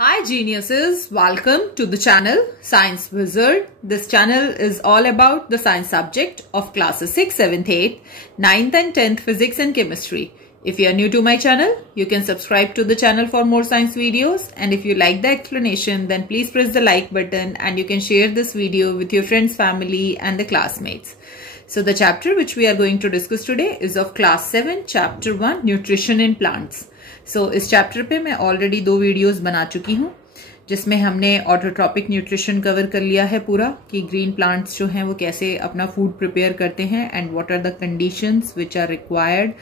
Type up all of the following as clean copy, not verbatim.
Hi geniuses, welcome to the channel Science Wizard. This channel is all about the science subject of classes 6, 7th, 8th, 9th and 10th physics and chemistry. If you are new to my channel, you can subscribe to the channel for more science videos, and if you like the explanation then please press the like button and you can share this video with your friends, family and the classmates. So the chapter which we are going to discuss today is of class 7, chapter 1, nutrition in plants. इस chapter पे मैं already 2 videos बना चुकी हूँ जिसमें हमने autotrophic nutrition cover कर लिया है पूरा कि ग्रीन प्लांट्स जो हैं वो कैसे अपना फूड प्रिपेयर करते हैं and what are the conditions which are required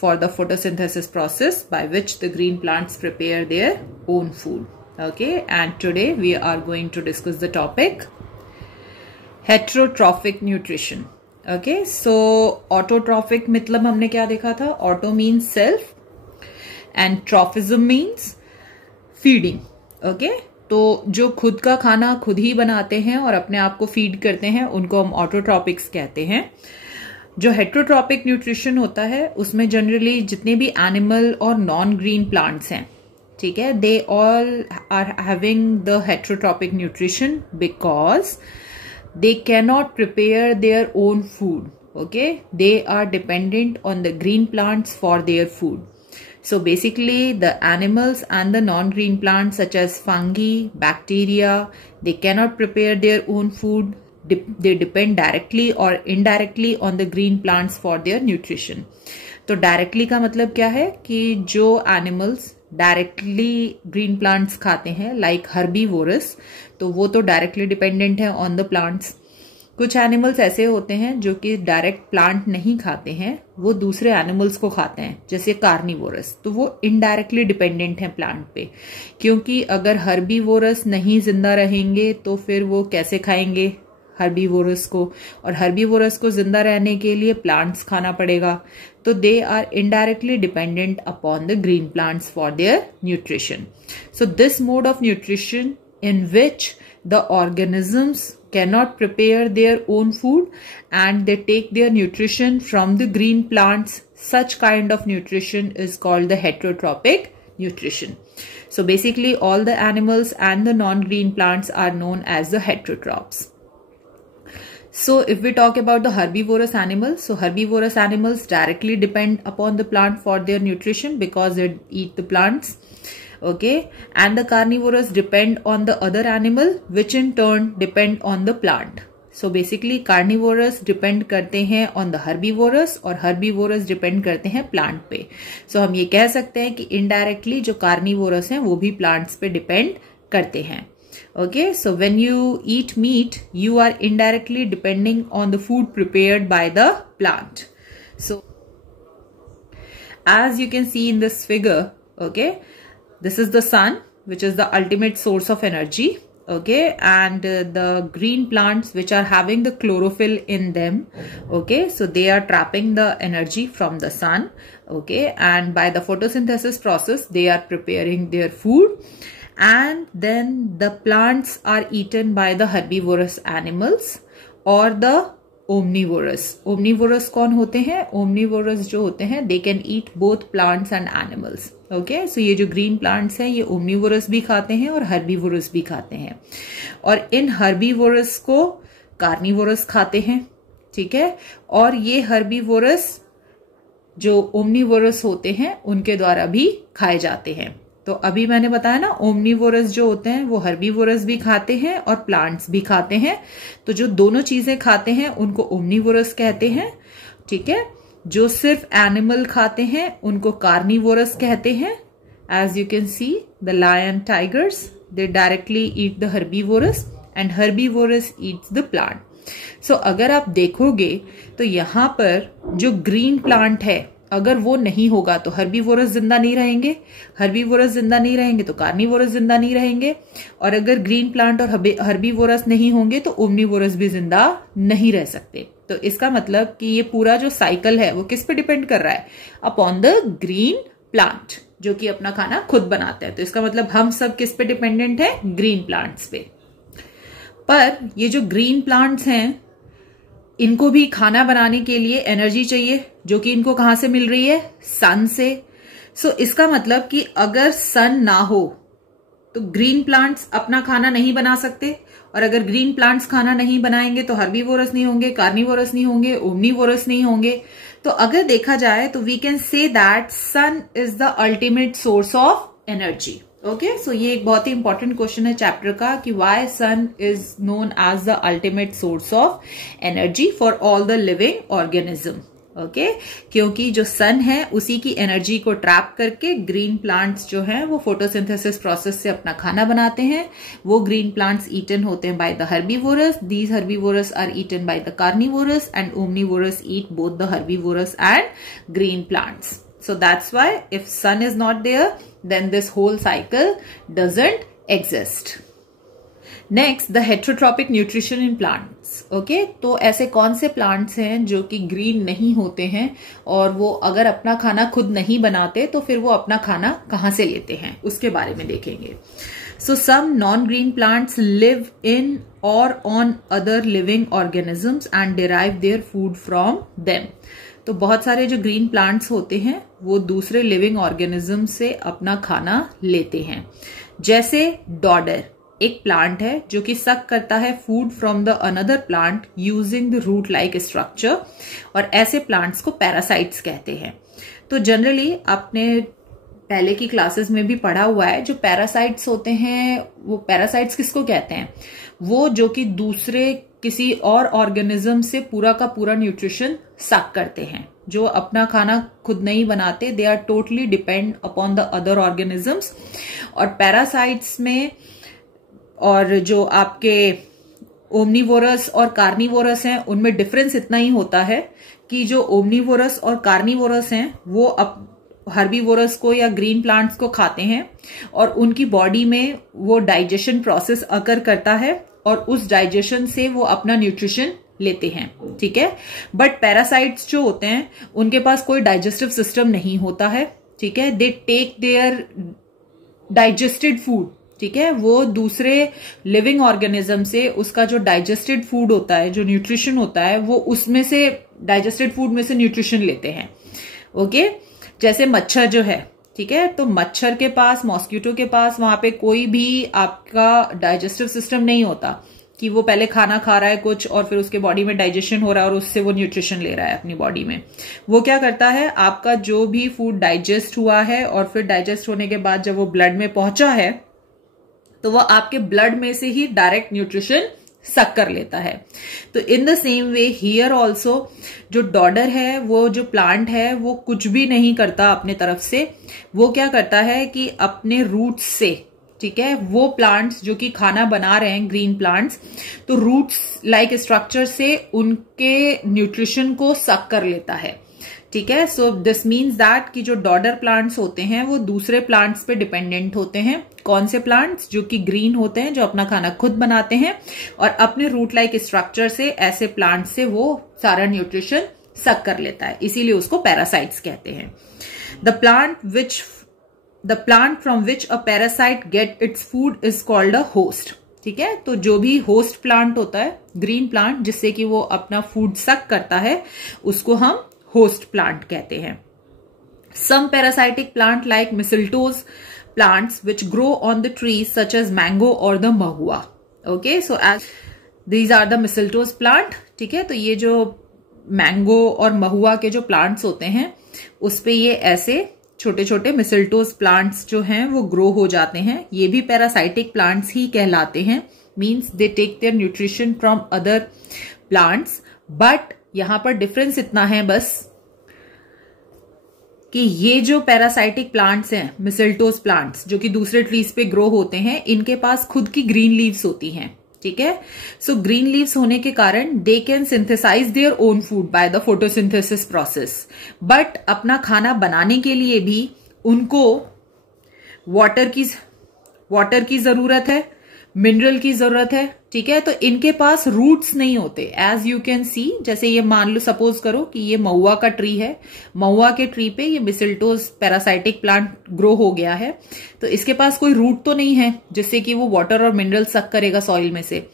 for the photosynthesis process by which the green plants prepare their own food. Okay, and today we are going to discuss the topic heterotrophic nutrition. Okay, so autotrophic मतलब हमने क्या देखा था? Auto means self and trophism means feeding. Okay, तो जो खुद का खाना खुद ही बनाते हैं और अपने आप को फीड करते हैं उनको हम ऑटोट्रॉपिक्स कहते हैं. जो हेटेरोट्रॉपिक न्यूट्रिशन होता है उसमें जनरली जितने भी एनिमल और नॉन ग्रीन प्लांट्स हैं, ठीक है, they all are having the heterotrophic nutrition because they cannot prepare their own food. Okay, they are dependent on the green plants for their food. So basically the animals and the non-green plants such as fungi, bacteria, they cannot prepare their own food. They depend directly or indirectly on the green plants for their nutrition. तो directly का मतलब क्या है कि जो animals directly green plants खाते हैं like herbivorous, तो वो तो डायरेक्टली डिपेंडेंट है ऑन द प्लांट्स. कुछ एनिमल्स ऐसे होते हैं जो कि डायरेक्ट प्लांट नहीं खाते हैं, वो दूसरे एनिमल्स को खाते हैं जैसे कार्निवोरस, तो वो इनडायरेक्टली डिपेंडेंट है प्लांट पे. क्योंकि अगर हर्बीवोरस नहीं जिंदा रहेंगे तो फिर वो कैसे खाएंगे हर्बीवोरस को, और हर्बीवोरस को जिंदा रहने के लिए प्लांट्स खाना पड़ेगा. तो they are indirectly dependent upon the green plants for their nutrition. So this mode of nutrition in which the organisms cannot prepare their own food and they take their nutrition from the green plants, such kind of nutrition is called the heterotropic nutrition. So basically all the animals and the non-green plants are known as the heterotrophs. So if we talk about the herbivorous animals, so herbivorous animals directly depend upon the plant for their nutrition because they eat the plants. Okay, and the carnivorous depend on the other animal which in turn depend on the plant. So basically carnivorous depend करते हैं on the herbivorous और herbivorous depend करते हैं plant पे. So हम ये कह सकते हैं कि indirectly जो carnivorous हैं वो भी plants पे depend करते हैं. Okay, so when you eat meat, you are indirectly depending on the food prepared by the plant. So as you can see in this figure, okay, this is the sun, which is the ultimate source of energy. Okay, and the green plants which are having the chlorophyll in them, okay, so they are trapping the energy from the sun. Okay, and by the photosynthesis process they are preparing their food, and then the plants are eaten by the herbivorous animals or the omnivorous. Omnivorous कौन होते हैं? Omnivorous जो होते हैं they can eat both plants and animals. Okay, so ये जो green plants हैं ये omnivorous भी खाते हैं और herbivorous भी खाते हैं, और इन herbivorous को carnivorous खाते हैं. ठीक है, और ये herbivorous जो omnivorous होते हैं उनके द्वारा भी खाए जाते हैं. तो अभी मैंने बताया ना, ओमनीवोरस जो होते हैं वो हर्बीवोरस भी खाते हैं और प्लांट्स भी खाते हैं. तो जो दोनों चीजें खाते हैं उनको ओमनीवोरस कहते हैं. ठीक है, जो सिर्फ एनिमल खाते हैं उनको कार्निवोरस कहते हैं. As you can see the lion, tigers, they directly eat the herbivorous and herbivorous eats the plant. So अगर आप देखोगे तो यहाँ पर जो ग्रीन प्लांट है अगर वो नहीं होगा तो हर्बीवोरस जिंदा नहीं रहेंगे, हर्बीवोरस जिंदा नहीं रहेंगे तो कार्निवोरस जिंदा नहीं रहेंगे, और अगर ग्रीन प्लांट और हर्बीवोरस नहीं होंगे तो ओमनीवोरस भी जिंदा नहीं रह सकते. तो इसका मतलब कि ये पूरा जो साइकिल है वो किस पे डिपेंड कर रहा है? अपॉन द ग्रीन प्लांट जो कि अपना खाना खुद बनाते हैं. तो इसका मतलब हम सब किस पे डिपेंडेंट है? ग्रीन प्लांट्स पे. पर ये जो ग्रीन प्लांट्स हैं इनको भी खाना बनाने के लिए एनर्जी चाहिए जो कि इनको कहां से मिल रही है? सन से. सो इसका मतलब कि अगर सन ना हो तो ग्रीन प्लांट्स अपना खाना नहीं बना सकते, और अगर ग्रीन प्लांट्स खाना नहीं बनाएंगे तो हर्बीवोरस नहीं होंगे, कार्निवोरस नहीं होंगे, ओमनीवोरस नहीं होंगे। तो अगर देखा जाए तो we can say that sun is the ultimate source of energy. Okay, so ये एक बहुत ही इंपॉर्टेंट क्वेश्चन है चैप्टर का कि why sun is known as the ultimate source of energy for all the living organism. Okay, क्योंकि जो सन है उसी की एनर्जी को ट्रैप करके ग्रीन प्लांट्स जो हैं वो फोटोसिंथेसिस प्रोसेस से अपना खाना बनाते हैं। वो ग्रीन प्लांट्स ईटन होते हैं by the herbivores, these herbivores are eaten by the carnivores, and omnivores eat both the herbivorous and green plants. So that's why if sun is not there, then this whole cycle doesn't exist. Next, the heterotrophic nutrition in plants. Okay, तो ऐसे कौन से plants हैं जो कि green नहीं होते हैं, और वो अगर अपना खाना खुद नहीं बनाते तो फिर वो अपना खाना कहाँ से लेते हैं, उसके बारे में देखेंगे। So some non-green plants live in or on other living organisms and derive their food from them. तो बहुत सारे जो ग्रीन प्लांट्स होते हैं वो दूसरे लिविंग ऑर्गेनिज्म से अपना खाना लेते हैं। जैसे डॉडर एक प्लांट है जो कि सक करता है food from the another plant using the root like structure, और ऐसे प्लांट्स को पैरासाइट्स कहते हैं। तो जनरली आपने पहले की क्लासेस में भी पढ़ा हुआ है, जो पैरासाइट्स होते हैं वो पैरासाइट्स किसको कहते हैं, वो जो कि दूसरे किसी और ऑर्गेनिज्म से पूरा का पूरा न्यूट्रिशन सक करते हैं, जो अपना खाना खुद नहीं बनाते, they are totally depend upon the other organisms. और पैरासाइट्स में और जो आपके ओमनीवोरस और कार्निवोरस हैं उनमें डिफरेंस इतना ही होता है कि जो ओमनीवोरस और कार्निवोरस हैं वो हर्बीवोरस को या ग्रीन प्लांट्स को खाते हैं, और उनकी बॉडी में वो डाइजेशन प्रोसेस अकर करता है और उस डाइजेशन से वो अपना न्यूट्रिशन लेते हैं। ठीक है, बट पैरासाइट्स जो होते हैं उनके पास कोई डाइजेस्टिव सिस्टम नहीं होता है। ठीक है, they take their digested food. ठीक है, वो दूसरे लिविंग ऑर्गेनिज्म से उसका जो डाइजेस्टेड फूड होता है, जो न्यूट्रिशन होता है, वो उसमें से डाइजेस्टेड फूड में से न्यूट्रिशन लेते हैं। ओके, जैसे मच्छर जो है, ठीक है, तो मच्छर के पास, मॉस्किटो के पास वहां पे कोई भी आपका डाइजेस्टिव सिस्टम नहीं होता कि वो पहले खाना खा रहा है कुछ और फिर उसके बॉडी में डाइजेशन हो रहा है और उससे वो न्यूट्रिशन ले रहा है अपनी बॉडी में। वो क्या करता है, आपका जो भी फूड डाइजेस्ट हुआ है और फिर डाइजेस्ट होने के बाद जब वो ब्लड में पहुंचा है तो वो आपके ब्लड में से ही डायरेक्ट न्यूट्रिशन सक कर लेता है। तो in the same way here also जो डॉडर है, वो जो प्लांट है, वो कुछ भी नहीं करता अपने तरफ से। वो क्या करता है कि अपने रूट्स से, ठीक है, वो प्लांट्स जो कि खाना बना रहे हैं ग्रीन प्लांट्स, तो रूट्स लाइक स्ट्रक्चर से उनके न्यूट्रिशन को सक कर लेता है। ठीक है, सो दिस मीन्स दैट कि जो डॉडर प्लांट्स होते हैं वो दूसरे प्लांट्स पे डिपेंडेंट होते हैं। कौन से प्लांट्स? जो कि ग्रीन होते हैं, जो अपना खाना खुद बनाते हैं और अपने रूट लाइक स्ट्रक्चर से ऐसे प्लांट्स से वो सारा न्यूट्रिशन सक कर लेता है, इसीलिए उसको पैरासाइट्स कहते हैं। The plant from which a parasite get its food is called a host. ठीक है, तो जो भी होस्ट प्लांट होता है, ग्रीन प्लांट, जिससे कि वो अपना फूड सक करता है, उसको हम होस्ट प्लांट कहते हैं। Some parasitic plant like mistletoes plants which grow on the trees such as mango और the mahua. Okay, so as these are the mistletoes plant. ठीक है, तो ये जो मैंगो और महुआ के जो प्लांट्स होते हैं उस पे ये ऐसे छोटे छोटे मिसल्टोज प्लांट्स जो हैं वो ग्रो हो जाते हैं। ये भी पैरासाइटिक प्लांट्स ही कहलाते हैं, means they take their nutrition from other plants. But यहां पर डिफरेंस इतना है बस कि ये जो पैरासाइटिक प्लांट्स हैं, मिसल्टोज प्लांट्स जो कि दूसरे ट्रीज पे ग्रो होते हैं, इनके पास खुद की ग्रीन लीव्स होती हैं। ठीक है, सो ग्रीन लीव्स होने के कारण they can synthesize their own food by the photosynthesis process. But अपना खाना बनाने के लिए भी उनको वाटर की जरूरत है, मिनरल की जरूरत है। ठीक है, तो इनके पास रूट्स नहीं होते। एज यू कैन सी, जैसे ये मान लो, सपोज करो कि ये महुआ का ट्री है, महुआ के ट्री पे ये मिसल्टोज पैरासाइटिक प्लांट ग्रो हो गया है, तो इसके पास कोई रूट तो नहीं है जिससे कि वो वाटर और मिनरल सक करेगा सॉइल में से।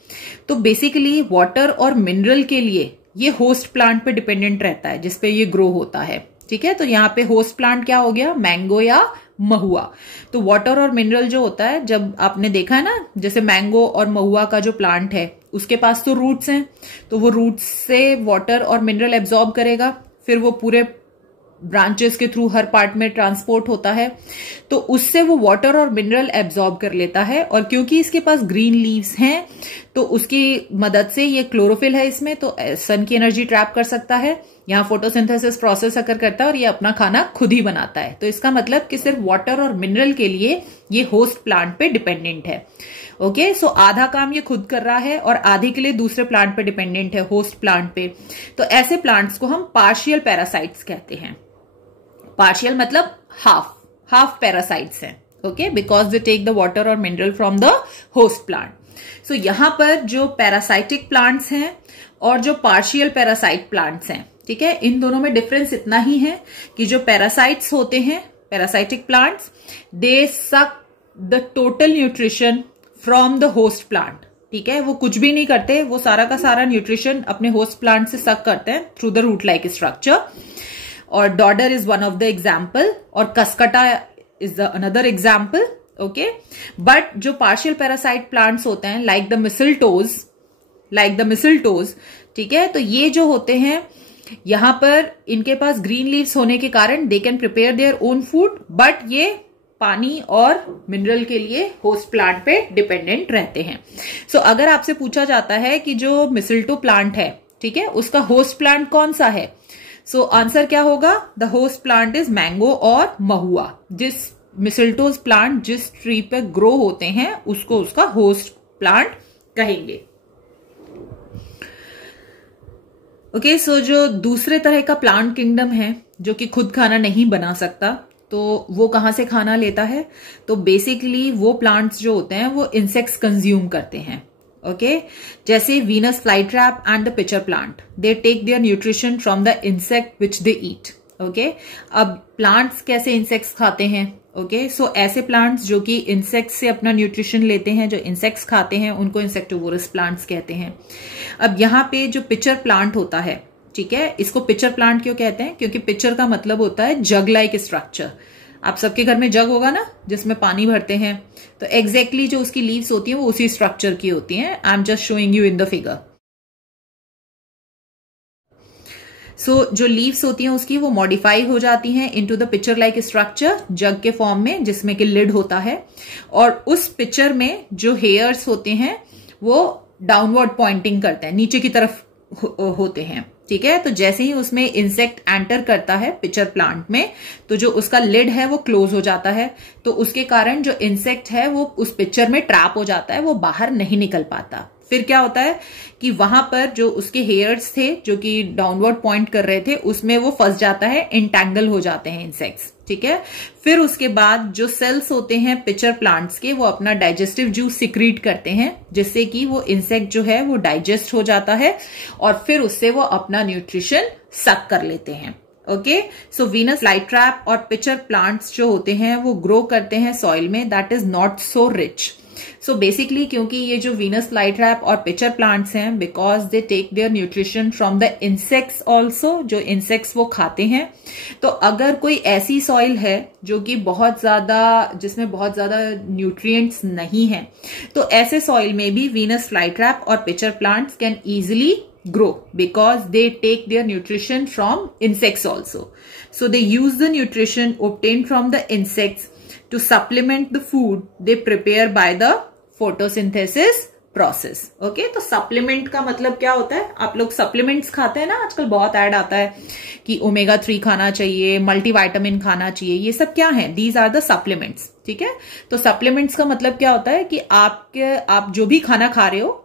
तो बेसिकली वाटर और मिनरल के लिए ये होस्ट प्लांट पे डिपेंडेंट रहता है जिसपे ये ग्रो होता है। ठीक है, तो यहाँ पे होस्ट प्लांट क्या हो गया, मैंगो या महुआ। तो वाटर और मिनरल जो होता है, जब आपने देखा है ना, जैसे मैंगो और महुआ का जो प्लांट है उसके पास तो रूट्स हैं, तो वो रूट्स से वाटर और मिनरल एब्जॉर्ब करेगा, फिर वो पूरे ब्रांचेस के थ्रू हर पार्ट में ट्रांसपोर्ट होता है, तो उससे वो वाटर और मिनरल एब्जॉर्ब कर लेता है। और क्योंकि इसके पास ग्रीन लीव्स हैं तो उसकी मदद से, ये क्लोरोफिल है इसमें, तो सन की एनर्जी ट्रैप कर सकता है, यहाँ फोटोसिंथेसिस प्रोसेस अकर करता है और ये अपना खाना खुद ही बनाता है। तो इसका मतलब कि सिर्फ वाटर और मिनरल के लिए ये होस्ट प्लांट पे डिपेंडेंट है। ओके, सो आधा काम ये खुद कर रहा है और आधे के लिए दूसरे प्लांट पे डिपेंडेंट है, होस्ट प्लांट पे। तो ऐसे प्लांट्स को हम पार्शियल पैरासाइट्स कहते हैं। पार्शियल मतलब हाफ पैरासाइट्स हैं, okay, because they take the water और mineral from the host plant. So यहां पर जो पैरासाइटिक प्लांट्स हैं और जो पार्शियल पैरासाइट प्लांट्स हैं, ठीक है, इन दोनों में डिफरेंस इतना ही है कि जो पैरासाइट्स होते हैं, parasitic plants, they suck the total nutrition from the host plant. ठीक है, वो कुछ भी नहीं करते, वो सारा का सारा न्यूट्रिशन अपने होस्ट प्लांट से सक करते हैं through the root like structure. और dodder is one of the example और cuscuta is the another example. Okay, but जो पार्शियल पैरासाइट प्लांट्स होते हैं लाइक द मिसलटोज, ठीक है, तो ये जो होते हैं यहां पर इनके पास ग्रीन लीव्स होने के कारण they can prepare their own food, but ये पानी और मिनरल के लिए होस्ट प्लांट पे डिपेंडेंट रहते हैं। सो अगर आपसे पूछा जाता है कि जो मिसल्टो प्लांट है, ठीक है, उसका होस्ट प्लांट कौन सा है, सो आंसर क्या होगा, the host plant is mango और महुआ। जिस मिसल्टोज प्लांट जिस ट्री पे ग्रो होते हैं उसको उसका होस्ट प्लांट कहेंगे। ओके, सो जो दूसरे तरह का प्लांट किंगडम है जो कि खुद खाना नहीं बना सकता, तो वो कहां से खाना लेता है, तो बेसिकली वो प्लांट्स जो होते हैं वो इंसेक्ट्स कंज्यूम करते हैं। ओके, जैसे Venus flytrap and the pitcher plant, they take their nutrition from the insect which they eat. Okay, अब प्लांट्स कैसे इंसेक्ट्स खाते हैं, ओके, सो ऐसे प्लांट्स जो कि इंसेक्ट्स से अपना न्यूट्रिशन लेते हैं, जो इंसेक्ट्स खाते हैं, उनको इंसेक्टिवोरस प्लांट्स कहते हैं। अब यहाँ पे जो पिचर प्लांट होता है, ठीक है, इसको पिचर प्लांट क्यों कहते हैं, क्योंकि पिचर का मतलब होता है जग लाइक स्ट्रक्चर। आप सबके घर में जग होगा ना जिसमें पानी भरते हैं, तो एग्जैक्टली जो उसकी लीव्स होती हैं वो उसी स्ट्रक्चर की होती हैं। I am just showing you in the figure. So जो लीव्स होती हैं उसकी वो मॉडिफाई हो जाती हैं into the pitcher like structure, जग के फॉर्म में, जिसमें कि लिड होता है, और उस पिचर में जो हेयर्स होते हैं वो डाउनवर्ड पॉइंटिंग करते हैं, नीचे की तरफ होते हैं। ठीक है, तो जैसे ही उसमें इंसेक्ट एंटर करता है पिचर प्लांट में, तो जो उसका लिड है वो क्लोज हो जाता है, तो उसके कारण जो इंसेक्ट है वो उस पिचर में ट्रैप हो जाता है, वो बाहर नहीं निकल पाता। फिर क्या होता है कि वहां पर जो उसके हेयर्स थे जो कि डाउनवर्ड पॉइंट कर रहे थे, उसमें वो फंस जाता है, इंटैंगल हो जाते हैं इंसेक्ट्स। ठीक है, फिर उसके बाद जो सेल्स होते हैं पिचर प्लांट्स के, वो अपना डाइजेस्टिव जूस सिक्रीट करते हैं, जिससे कि वो इंसेक्ट जो है वो डाइजेस्ट हो जाता है और फिर उससे वो अपना न्यूट्रिशन सक कर लेते हैं। ओके, सो वीनस फ्लाईट्रैप और पिचर प्लांट्स जो होते हैं वो ग्रो करते हैं सॉइल में that is not so rich. So basically क्योंकि ये जो वीनस फ्लाईट्रैप और पिचर प्लांट्स हैं, because they take their nutrition from the insects also, जो इंसेक्ट्स वो खाते हैं, तो अगर कोई ऐसी सॉइल है जो कि बहुत ज्यादा, जिसमें बहुत ज्यादा न्यूट्रिएंट्स नहीं है, तो ऐसे सॉइल में भी वीनस फ्लाईट्रैप और pitcher plants can easily grow because they take their nutrition from insects also. So they use the nutrition obtained from the insects to supplement the food they prepare by the photosynthesis process. Okay, तो supplement का मतलब क्या होता है, आप लोग supplements खाते हैं ना, आजकल बहुत ऐड आता है कि ओमेगा 3 खाना चाहिए, मल्टीविटामिन खाना चाहिए, ये सब क्या है, these are the supplements. ठीक है, तो supplements का मतलब क्या होता है कि आप जो भी खाना खा रहे हो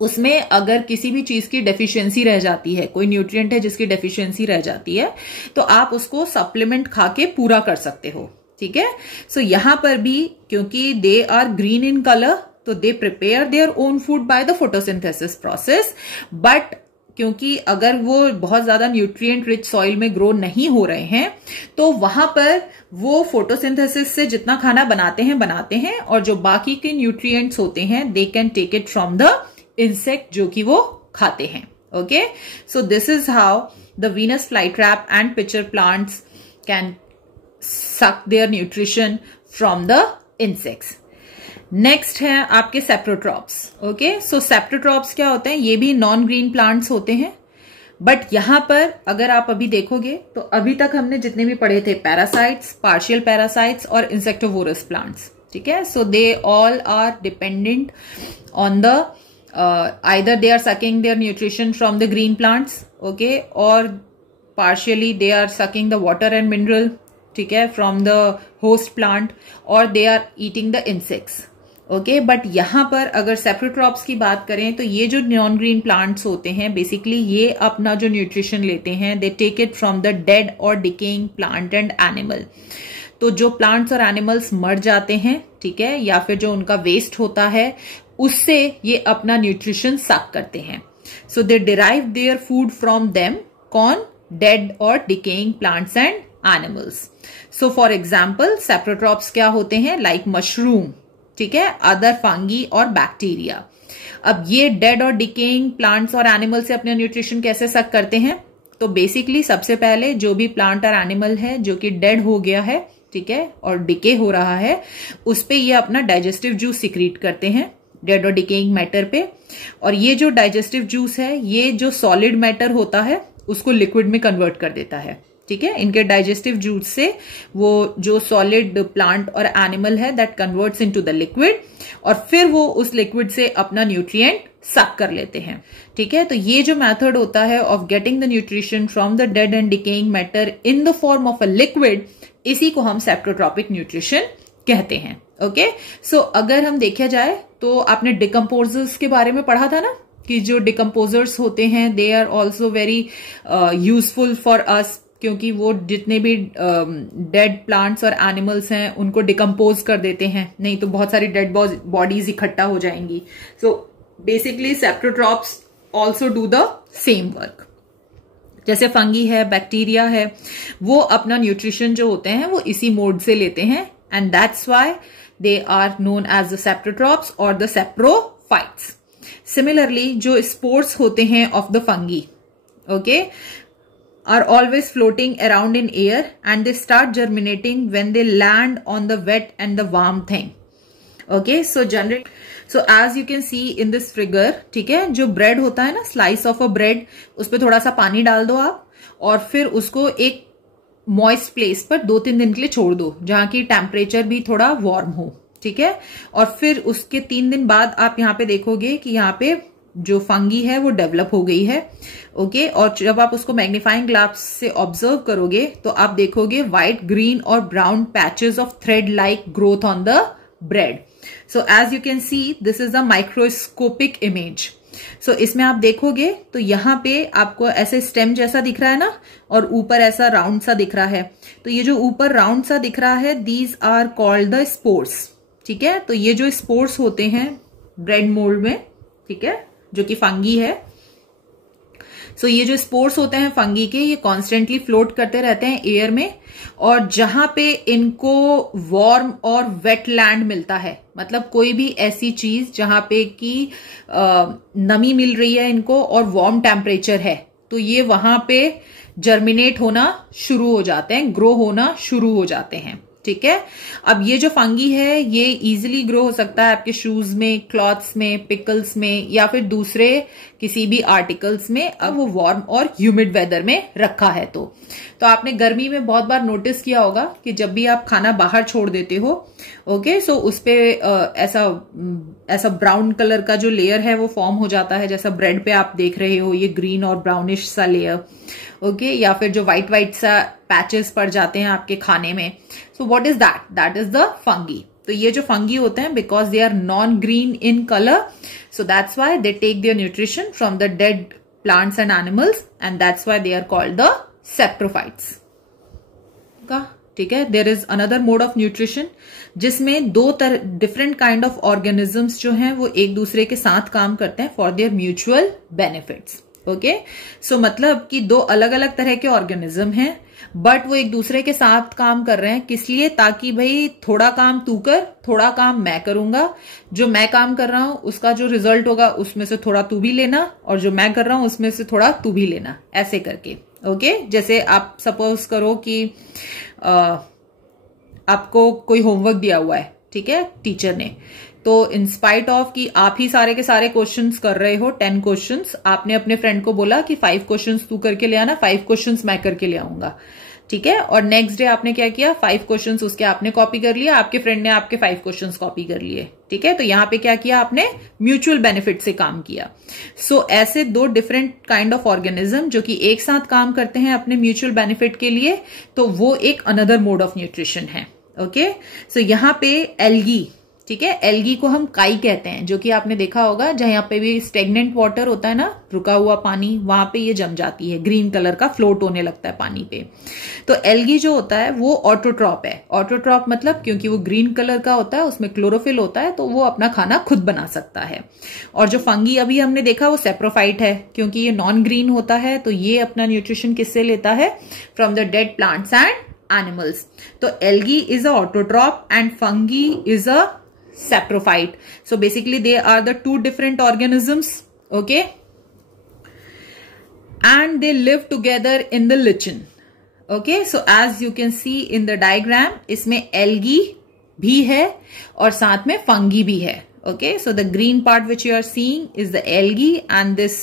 उसमें अगर किसी भी चीज की डेफिशिएंसी रह जाती है, कोई न्यूट्रिएंट है जिसकी डेफिशिएंसी रह जाती है, तो आप उसको सप्लीमेंट खा के पूरा कर सकते हो। ठीक है, सो यहां पर भी क्योंकि they are green in colour, तो they prepare their own food by the photosynthesis process, but क्योंकि अगर वो बहुत ज्यादा न्यूट्रिएंट रिच सॉइल में ग्रो नहीं हो रहे हैं, तो वहां पर वो फोटोसिंथेसिस से जितना खाना बनाते हैं और जो बाकी के न्यूट्रिएंट्स होते हैं they can take it from the insect जो कि वो खाते हैं। Okay, so this is how the Venus flytrap and pitcher plants can suck their nutrition from the insects. Next है आपके सेप्रोट्रॉप्स. ओके, सो सेप्रोट्रॉप्स क्या होते हैं? ये भी नॉन ग्रीन प्लांट्स होते हैं, बट यहां पर अगर आप अभी देखोगे तो अभी तक हमने जितने भी पढ़े थे पैरासाइट्स, पार्शियल पैरासाइट्स और इंसेक्टोवोरस प्लांट्स, ठीक है. So they all are dependent on the either they are sucking their nutrition from the green plants, okay, or partially they are sucking the water and mineral, ठीक है, from the host plant, or they are eating the insects, okay. But यहाँ पर अगर saprotrophs की बात करें तो ये जो नॉन ग्रीन प्लांट्स होते हैं बेसिकली ये अपना जो न्यूट्रिशन लेते हैं they take it from the dead और डिकेइंग प्लांट एंड एनिमल. तो जो प्लांट्स और एनिमल्स मर जाते हैं, ठीक है, या फिर जो उनका वेस्ट होता है उससे ये अपना न्यूट्रिशन सक करते हैं. So they derive their food from them. कौन? डेड और decaying plants and animals. So for example saprotrophs क्या होते हैं? लाइक मशरूम, ठीक है, अदर फंगी और बैक्टीरिया. अब ये डेड और डिकेइंग प्लांट्स और एनिमल से अपना न्यूट्रिशन कैसे सक करते हैं? तो बेसिकली सबसे पहले जो भी प्लांट और एनिमल है जो कि डेड हो गया है, ठीक है, और डिके हो रहा है, उस पे ये अपना डाइजेस्टिव जूस सिक्रीट करते हैं डेड और डिकेइंग मैटर पे. और ये जो डाइजेस्टिव जूस है ये जो सॉलिड मैटर होता है उसको लिक्विड में कन्वर्ट कर देता है, ठीक है. इनके डाइजेस्टिव जूस से वो जो सॉलिड प्लांट और एनिमल है that converts into the liquid, और फिर वो उस लिक्विड से अपना न्यूट्रिएंट सक कर लेते हैं, ठीक है. तो ये जो मेथड होता है of getting the nutrition from the dead and decaying matter in the form of a liquid, इसी को हम सेप्रोट्रॉपिक न्यूट्रिशन कहते हैं. ओके, सो अगर हम देखा जाए तो आपने डिकम्पोजर्स के बारे में पढ़ा था ना कि जो डिकम्पोजर्स होते हैं they are also very useful for us, क्योंकि वो जितने भी डेड प्लांट्स और एनिमल्स हैं उनको डिकम्पोज कर देते हैं, नहीं तो बहुत सारी डेड बॉडीज इकट्ठा हो जाएंगी. So basically saprotrophs also do the same work. जैसे फंगी है, बैक्टीरिया है, वो अपना न्यूट्रिशन जो होते हैं वो इसी मोड से लेते हैं, and that's why they are known as the saprotrophs or the saprophytes. Similarly, जो spores होते हैं of the fungi, okay, are always floating around in air and they start germinating when they land on the wet and the warm thing. Okay, so as you can see in this figure, ठीक है, जो bread होता है ना, slice of a bread, उस पर थोड़ा सा पानी डाल दो आप और फिर उसको एक मॉइस्ट प्लेस पर 2-3 दिन के लिए छोड़ दो जहां की टेम्परेचर भी थोड़ा वार्म हो, ठीक है. और फिर उसके 3 दिन बाद आप यहाँ पे देखोगे कि यहाँ पे जो फंगी है वो डेवलप हो गई है, ओके. और जब आप उसको मैग्नीफाइंग ग्लास से ऑब्जर्व करोगे तो आप देखोगे व्हाइट, ग्रीन और brown patches of thread like growth on the bread. So as you can see this is a microscopic image. So इसमें आप देखोगे तो यहाँ पे आपको ऐसे स्टेम जैसा दिख रहा है ना, और ऊपर ऐसा राउंड सा दिख रहा है. तो ये जो ऊपर राउंड सा दिख रहा है these are called the spores, ठीक है. तो ये जो स्पोर्स होते हैं ब्रेड मोल्ड में, ठीक है, जो कि फंगी है. सो ये जो स्पोर्स होते हैं फंगी के, ये कॉन्स्टेंटली फ्लोट करते रहते हैं एयर में, और जहां पे इनको वार्म और वेट लैंड मिलता है, मतलब कोई भी ऐसी चीज जहां पे की नमी मिल रही है इनको और वार्म टेम्परेचर है, तो ये वहां पे जर्मिनेट होना शुरू हो जाते हैं, ग्रो होना शुरू हो जाते हैं, ठीक है. अब ये जो फंगी है ये इजीली ग्रो हो सकता है आपके शूज में, क्लॉथ्स में, पिकल्स में, या फिर दूसरे किसी भी आर्टिकल्स में, अब वो वार्म और ह्यूमिड वेदर में रखा है. तो आपने गर्मी में बहुत बार नोटिस किया होगा कि जब भी आप खाना बाहर छोड़ देते हो, ओके, सो उस पे ऐसा ब्राउन कलर का जो लेयर है वो फॉर्म हो जाता है, जैसा ब्रेड पे आप देख रहे हो ये ग्रीन और ब्राउनिश सा लेयर, ओके, या फिर जो व्हाइट सा पैचेस पड़ जाते हैं आपके खाने में. So what is that? That is the fungi. तो ये जो फंगी होते हैं because they are non green in colour, so that's why they take their nutrition from the dead plants and animals, and that's why they are called the saprophytes. ठीक है. There is another mode of nutrition जिसमें दो different kind of organisms जो हैं वो एक दूसरे के साथ काम करते हैं for their mutual benefits. Okay, so मतलब कि दो अलग अलग तरह के ऑर्गेनिज्म हैं, बट वो एक दूसरे के साथ काम कर रहे हैं. किस लिए? ताकि भाई थोड़ा काम तू कर, थोड़ा काम मैं करूंगा, जो मैं काम कर रहा हूं उसका जो रिजल्ट होगा उसमें से थोड़ा तू भी लेना, और जो मैं कर रहा हूं उसमें से थोड़ा तू भी लेना, ऐसे करके. ओके, जैसे आप सपोज करो कि आपको कोई होमवर्क दिया हुआ है, ठीक है, टीचर ने, तो इन स्पाइट ऑफ कि आप ही सारे के सारे क्वेश्चंस कर रहे हो, 10 क्वेश्चंस, आपने अपने फ्रेंड को बोला कि 5 क्वेश्चंस तू करके ले आना, 5 क्वेश्चंस मैं करके ले आऊंगा, ठीक है, और नेक्स्ट डे आपने क्या किया, 5 क्वेश्चंस उसके आपने कॉपी कर लिया, आपके फ्रेंड ने आपके 5 क्वेश्चंस कॉपी कर लिए, ठीक है, तो यहां पे क्या किया आपने, म्यूचुअल बेनिफिट से काम किया। सो ऐसे 2 डिफरेंट काइंड ऑफ ऑर्गेनिज्म जो कि एक साथ काम करते हैं अपने म्यूचुअल बेनिफिट के लिए, तो वो एक अनदर मोड ऑफ न्यूट्रिशन है। ओके, सो यहां पे एल्गी, ठीक है, एल्गी को हम काई कहते हैं, जो कि आपने देखा होगा जहां पे भी स्टेगनेंट वाटर होता है ना, रुका हुआ पानी, वहां पे ये जम जाती है, ग्रीन कलर का फ्लोट होने लगता है पानी पे। तो एल्गी जो होता है वो ऑटोट्रॉप है। ऑटोट्रॉप मतलब क्योंकि वो ग्रीन कलर का होता है, उसमें क्लोरोफिल होता है, तो वो अपना खाना खुद बना सकता है। और जो फंगी अभी हमने देखा वो सेप्रोफाइट है, क्योंकि ये नॉन ग्रीन होता है, तो ये अपना न्यूट्रिशन किससे लेता है, from the dead plants and animals. तो algae is a autotroph and fungi is a saprophyte. So basically they are the 2 different organisms, okay, and they live together in the lichen. Okay, so as you can see in the diagram, इसमें algae भी है और साथ में fungi भी है। Okay, so the green part which you are seeing is the algae and this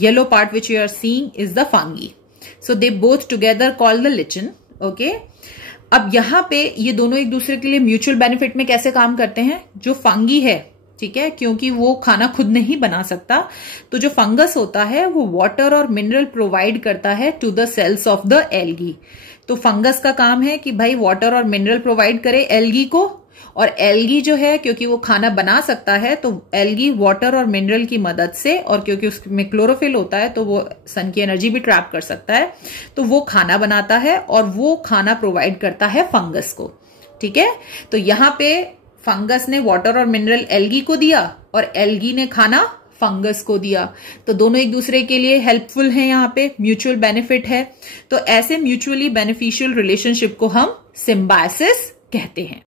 yellow part which you are seeing is the fungi. So they both together call the lichen. Okay, अब यहां पे ये दोनों एक दूसरे के लिए mutual benefit में कैसे काम करते हैं। जो फंगी है, ठीक है, क्योंकि वो खाना खुद नहीं बना सकता, तो जो फंगस होता है वो वाटर और मिनरल प्रोवाइड करता है to the cells of the algae. तो फंगस का काम है कि भाई वाटर और मिनरल प्रोवाइड करे एल्गी को, और एल्गी जो है क्योंकि वो खाना बना सकता है, तो एल्गी वाटर और मिनरल की मदद से, और क्योंकि उसमें क्लोरोफिल होता है तो वो सन की एनर्जी भी ट्रैप कर सकता है, तो वो खाना बनाता है और वो खाना प्रोवाइड करता है फंगस को, ठीक है। तो यहां पे फंगस ने वाटर और मिनरल एल्गी को दिया और एल्गी ने खाना फंगस को दिया, तो दोनों एक दूसरे के लिए हेल्पफुल हैं, यहाँ पे म्यूचुअल बेनिफिट है। तो ऐसे म्यूचुअली बेनिफिशियल रिलेशनशिप को हम सिम्बायोसिस कहते हैं।